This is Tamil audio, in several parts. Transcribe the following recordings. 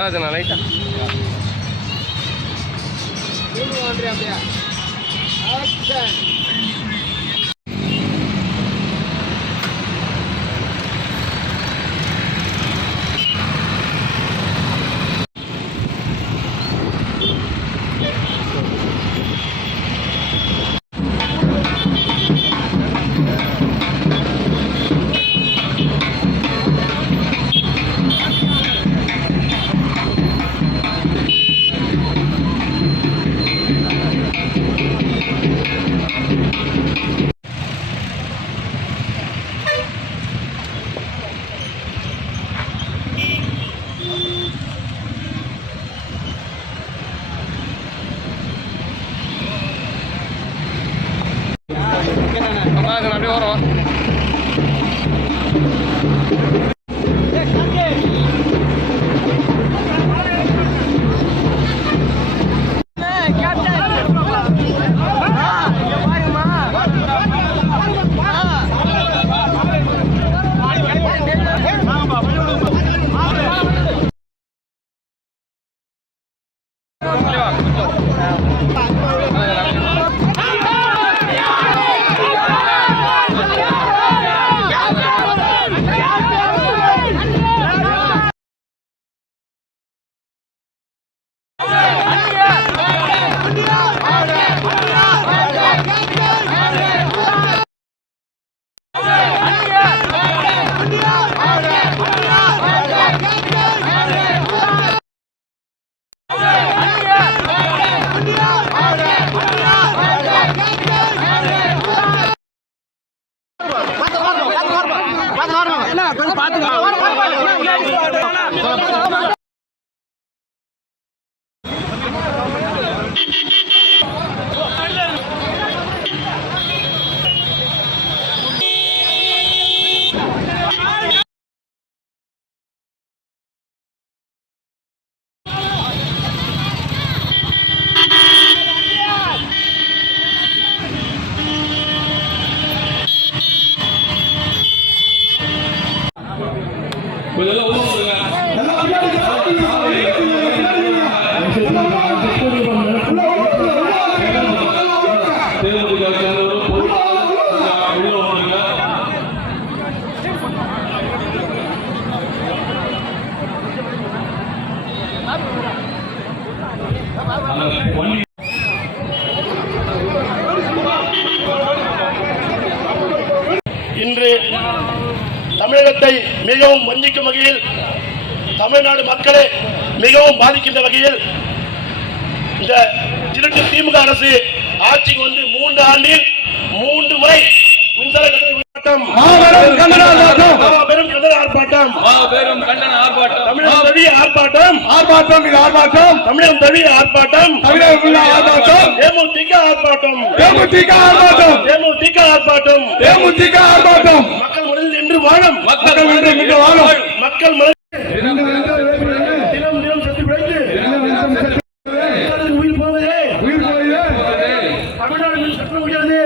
அதான் லைட்டா அப்படியே வரும். இன்று தமிழகத்தை மிகவும் வஞ்சிக்கும் வகையில், தமிழ்நாடு மக்களை மிகவும் பாதிக்கின்ற வகையில் இந்த திருட்டு திமுக அரசு ஆட்சிக்கு வந்து 3 ஆண்டில் 3 முறை மின்சார ஆர்ப்பாட்டம், தமிழகம் தழுவிய ஆர்ப்பாட்டம், தமிழகம் தழுவிய ஆர்ப்பாட்டம், தேமுதிக ஆர்ப்பாட்டம், மக்கள் மனதில் நின்று வாழும், மக்கள் தினம் தினம் செத்து பிழைத்து உயிர் போவதே, தமிழ்நாடு மின் சட்டம் உயர்ந்து,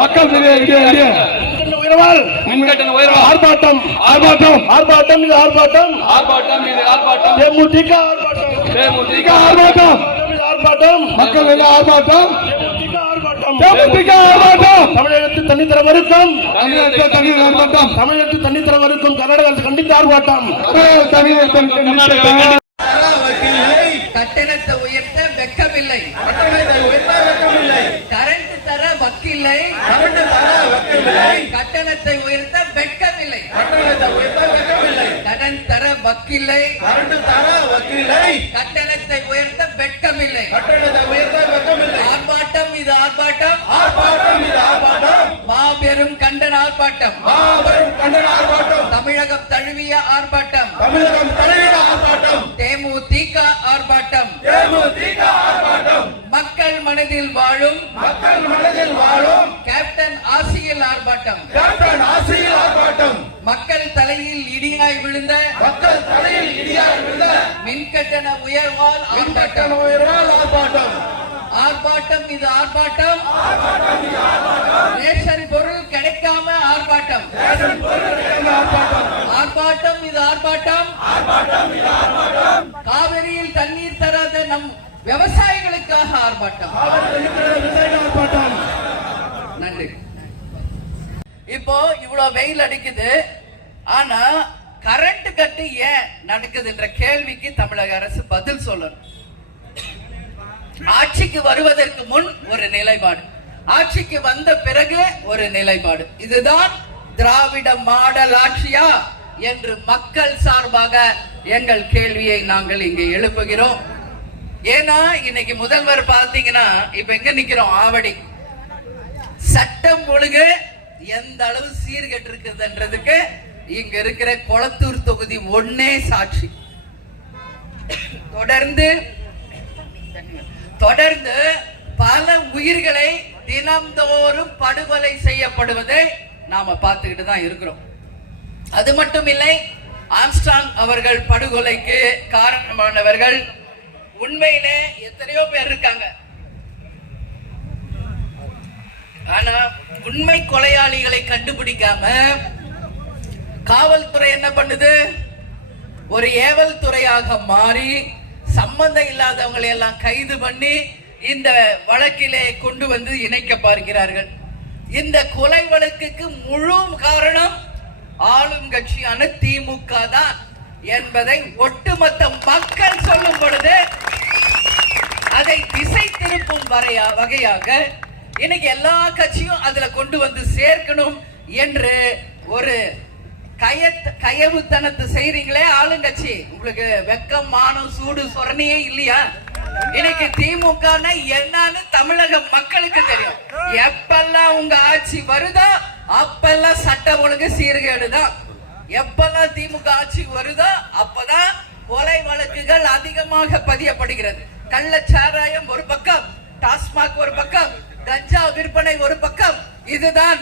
மக்கள் இருந்த உயர்வால் ஆர்ப்பாட்டம் ஆர்ப்பாட்டம் ஆர்ப்பாட்டம் இது ஆர்ப்பாட்டம் ஆர்ப்பாட்டம் தேமுதிக ஆர்ப்பாட்டம் ஆர்ப்பாட்டம் மக்கள் ஆர்ப்பாட்டம் தமிழகத்து தண்ணீர் மறுக்கும் தமிழகத்து தண்ணீர் மறுக்கும் கர்நாடக அரசு கண்டித்து ஆர்ப்பாட்டம் கட்டணத்தை உயர்த்த வெட்கமில்லை கரண்ட் தர வக்கில்லை கட்டணத்தை உயர்த்த வெட்கமில்லை கடன் தர வக்கில்லை கட்டணத்தை உயர்த்த வெட்கமில்லை ஆர்ப்பாட்டம் இது ஆர்ப்பாட்டம் மாபெரும் கண்டன ஆர்ப்பாட்டம் தமிழகம் தழுவிய ஆர்ப்பாட்டம் தேமுதிக ஆர்ப்பாட்டம் மக்கள் மனதில் வாழும் கேப்டன் ஆசியில் ஆர்ப்பாட்டம் மக்கள் தலையில் இடியாய் விழுந்த மின்கட்டண உயர்வால் ஆர்ப்பாட்டம் இது ஆர்ப்பாட்டம் ரேஷன் பொருள் கிடைக்காம ஆர்ப்பாட்டம் ஆர்ப்பாட்டம் இது ஆர்ப்பாட்டம் காவிரியில் தண்ணீர் தராத நம் விவசாயிகளுக்காக ஆர்ப்பாட்டம் நன்றி. இப்போ இவ்வளவு வெயில் அடிக்குது, ஆனா கரண்ட் கட்டு ஏன் நடக்குதுன்ற கேள்விக்கு தமிழக அரசு பதில் சொல்லணும். ஆட்சிக்கு வருவதற்கு முன் ஒரு நிலைப்பாடு, ஆட்சிக்கு வந்த பிறகு ஒரு நிலைப்பாடு. இதுதான் திராவிட மாடல் ஆட்சியா என்று மக்கள் சார்பாக எங்கள் கேள்வியை நாங்கள் இங்கே எழுப்புகிறோம். ஏன்னா இன்னைக்கு முதல்வர் பாத்தீங்கன்னா இப்ப எங்க நிக்கிறோம், ஆவடி. சட்டம் ஒழுங்கு எந்த அளவு சீர்கெட்டு இருக்குதுன்றதுக்கு இங்க இருக்கிற கொளத்தூர் தொகுதி ஒன்னே சாட்சி. தொடர்ந்து பல உயிர்களை தினம்தோறும் படுகொலை செய்யப்படுவதை நாம பார்த்துக்கிட்டு தான் இருக்கிறோம். அது மட்டும் இல்லை, ஆம்ஸ்ட்ராங் அவர்கள் படுகொலைக்கு காரணமானவர்கள் உண்மையிலே எத்தனையோ பேர் இருக்காங்க. ஆனா உண்மை கொலையாளிகளை கண்டுபிடிக்காம காவல்துறை என்ன பண்ணுது, ஒரு ஏவல் துறையாக மாறி சம்பந்தம் இல்லாதவங்களை எல்லாம் கைது பண்ணி இந்த வழக்கிலே கொண்டு வந்து இணைக்க பார்க்கிறார்கள். இந்த கொலை வழக்குக்கு முழு காரணம் ஆளும் கட்சியான திமுக தான் என்பதை ஒட்டுமொத்த மக்கள் சொல்லும் பொழுது அதை திசை திருப்பும் வகையாக இன்னைக்கு எல்லா கட்சியும் அதுல கொண்டு வந்து சேர்க்கணும் என்று ஒரு கயவுத்தனத்தை செய்றீங்களே ஆளுங்கட்சி. உங்களுக்கு வெக்கம் மானம் சூடு சொரணையே இல்லையா? இன்னைக்கு திமுக என்னன்னு தமிழக மக்களுக்கு தெரியும். எப்பெல்லாம் உங்க ஆட்சி வருதோ அப்பெல்லாம் சட்ட ஒழுங்கு சீர்கேடுதான். எப்பெல்லாம் திமுக ஆட்சி வருதோ அப்பதான் கொலை வழக்குகள் அதிகமாக பதியப்படுகிறது. கள்ளச்சாராயம் ஒரு பக்கம், டாஸ்மாக் ஒரு பக்கம், கஞ்சா விற்பனை ஒரு பக்கம். இதுதான்